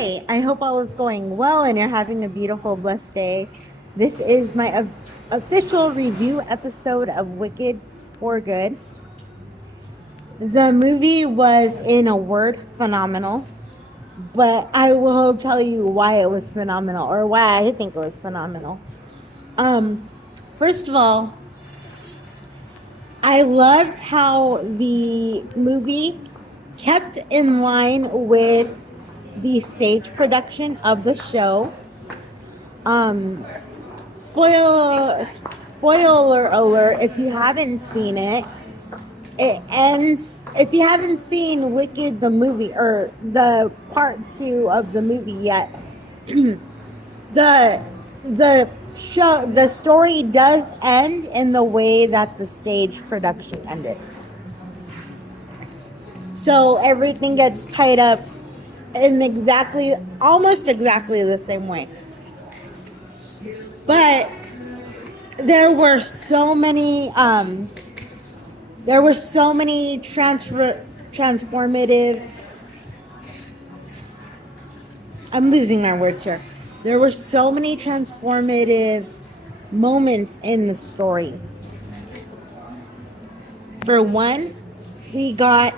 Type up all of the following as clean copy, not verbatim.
Hi, I hope all is going well and you're having a beautiful, blessed day. This is my official review episode of Wicked for Good. The movie was, in a word, phenomenal, but I will tell you why it was phenomenal or why I think it was phenomenal. First of all, I loved how the movie kept in line with the stage production of the show. Um, spoiler alert, if you haven't seen it, it ends. If you haven't seen Wicked the movie or the part 2 of the movie yet, the the story does end in the way that the stage production ended. So everything gets tied up in almost exactly the same way. But there were so many transformative. I'm losing my words here. There were so many transformative moments in the story. For one, we got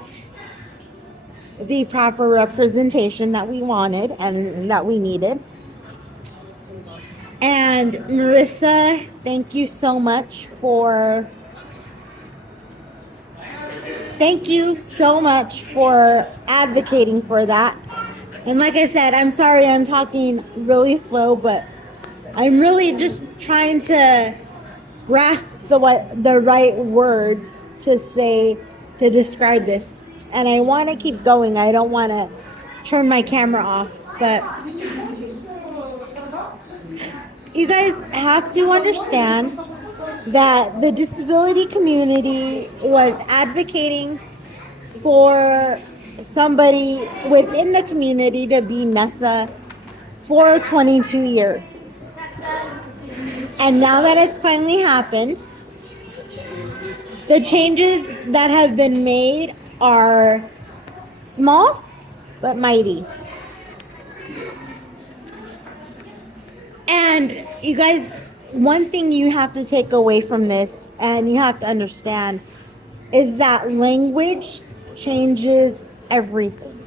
the proper representation that we wanted and that we needed. And Marissa, thank you so much for advocating for that. And like I said, I'm sorry I'm talking really slow, but I'm really just trying to grasp the right words to say to describe this. And I want to keep going. I don't want to turn my camera off, but you guys have to understand that the disability community was advocating for somebody within the community to be Nessa for 22 years. And now that it's finally happened, the changes that have been made are small but mighty. And you guys, one thing you have to take away from this and you have to understand is that language changes everything.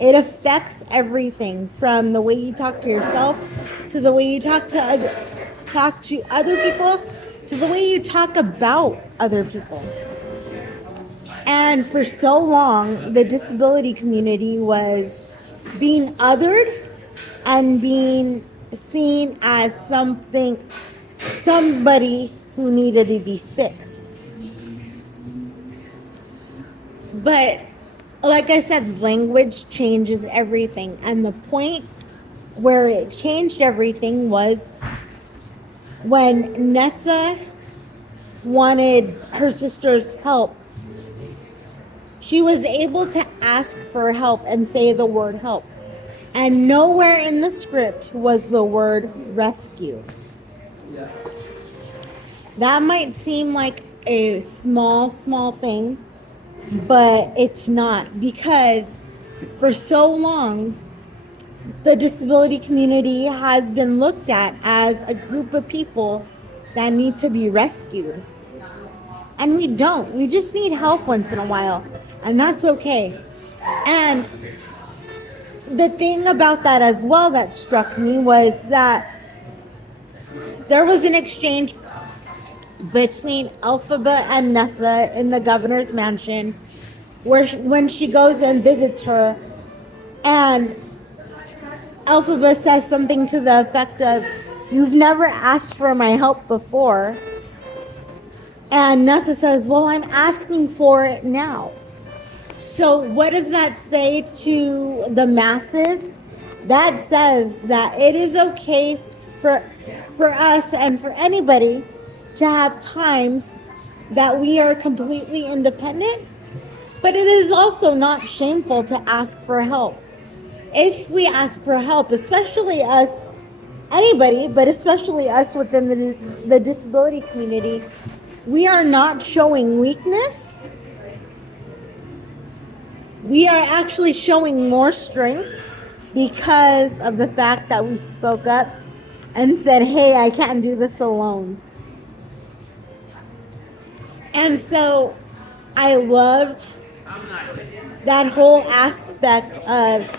It affects everything from the way you talk to yourself to the way you talk to other people to the way you talk about other people. And for so long, the disability community was being othered and being seen as somebody who needed to be fixed. But like I said, language changes everything. And the point where it changed everything was when Nessa wanted her sister's help. She was able to ask for help and say the word help. And nowhere in the script was the word rescue. That might seem like a small thing, but it's not, because for so long, the disability community has been looked at as a group of people that need to be rescued. And we don't. We just need help once in a while. And that's okay. And the thing about that as well that struck me was that there was an exchange between Elphaba and Nessa in the governor's mansion when she goes and visits her, and Elphaba says something to the effect of, "You've never asked for my help before." And Nessa says, "Well, I'm asking for it now." So what does that say to the masses? That says that it is okay for us and for anybody to have times that we are completely independent, but it is also not shameful to ask for help. If we ask for help, especially us, anybody, but especially us within the disability community, we are not showing weakness. We are actually showing more strength because of the fact that we spoke up and said, hey, I can't do this alone. And so I loved that whole aspect of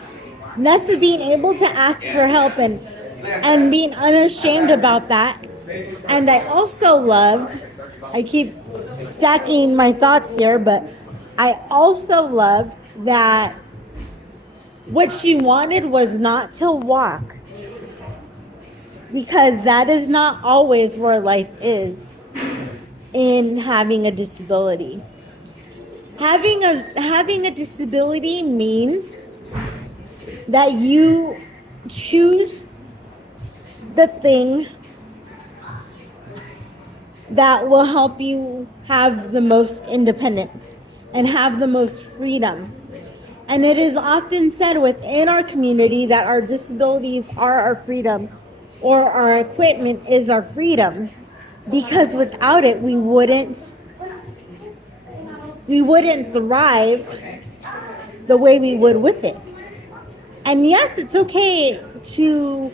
Nessa being able to ask for help and being unashamed about that. And I also loved, I keep stacking my thoughts here, but I also loved that what she wanted was not to walk, because that is not always where life is in having a disability. Having a disability means that you choose the thing that will help you have the most independence and have the most freedom. And it is often said within our community that our disabilities are our freedom, or our equipment is our freedom, because without it we wouldn't thrive the way we would with it. And yes, it's okay to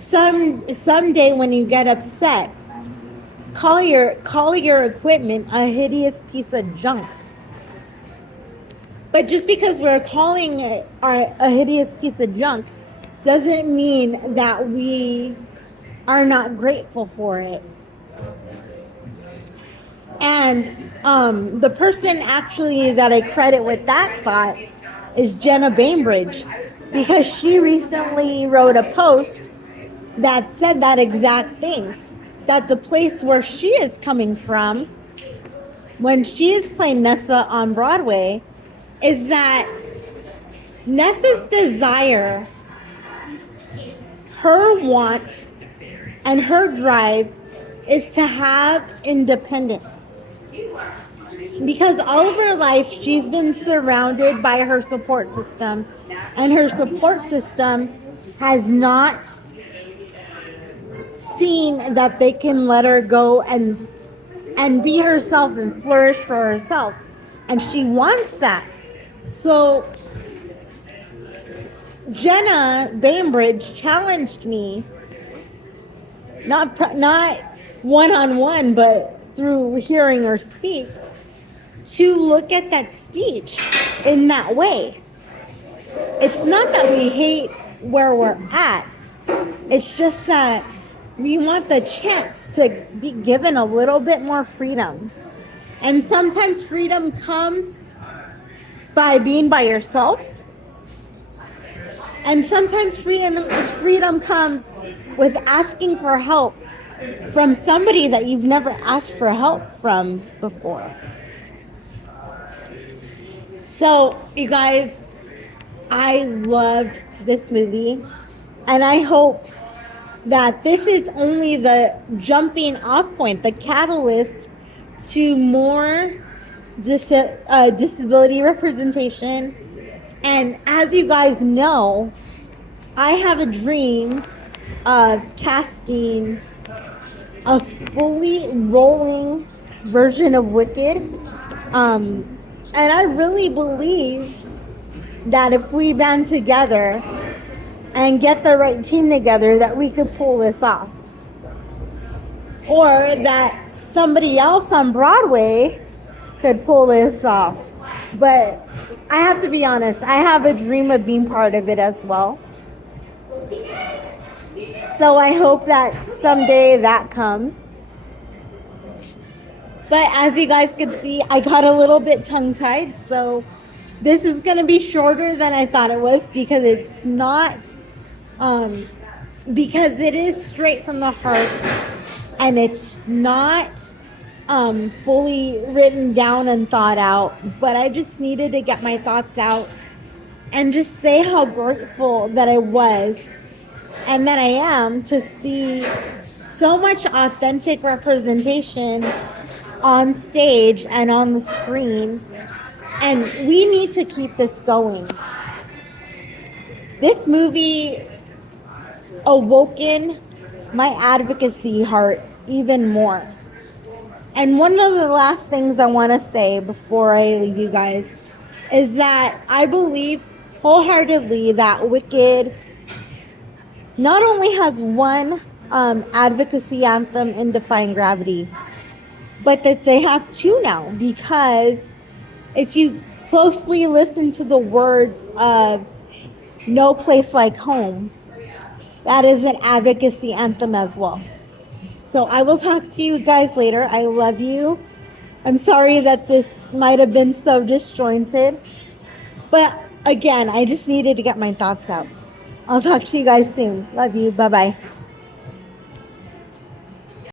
someday when you get upset, call your equipment a hideous piece of junk. But just because we're calling it a hideous piece of junk doesn't mean that we are not grateful for it. And the person actually that I credit with that thought is Jenna Bainbridge, because she recently wrote a post that said that exact thing, that the place where she is coming from when she is playing Nessa on Broadway is that Nessa's desire, her want, and her drive is to have independence. Because all of her life, she's been surrounded by her support system, and her support system has not seen that they can let her go and be herself and flourish for herself. And she wants that. So Jenna Bainbridge challenged me, not one-on-one, but through hearing her speak, to look at that speech in that way. It's not that we hate where we're at. It's just that we want the chance to be given a little bit more freedom. And sometimes freedom comes by being by yourself. And sometimes freedom comes with asking for help from somebody that you've never asked for help from before. So, you guys, I loved this movie, and I hope that this is only the jumping off point, the catalyst to more disability representation. And as you guys know, I have a dream of casting a fully rolling version of Wicked. And I really believe that if we band together and get the right team together, that we could pull this off. Or that somebody else on Broadway could pull this off. But I have to be honest, I have a dream of being part of it as well. So I hope that someday that comes. But as you guys can see, I got a little bit tongue-tied, so this is going to be shorter than I thought it was, because it's not, because it is straight from the heart, and it's not fully written down and thought out, but I just needed to get my thoughts out and just say how grateful that I was and that I am to see so much authentic representation on stage and on the screen. And we need to keep this going. This movie awoken my advocacy heart even more. And one of the last things I want to say before I leave you guys is that I believe wholeheartedly that Wicked not only has one advocacy anthem in Defying Gravity, but that they have two now, because if you closely listen to the words of No Place Like Home, that is an advocacy anthem as well. So I will talk to you guys later. I love you. I'm sorry that this might have been so disjointed, but again, I just needed to get my thoughts out. I'll talk to you guys soon. Love you. Bye bye.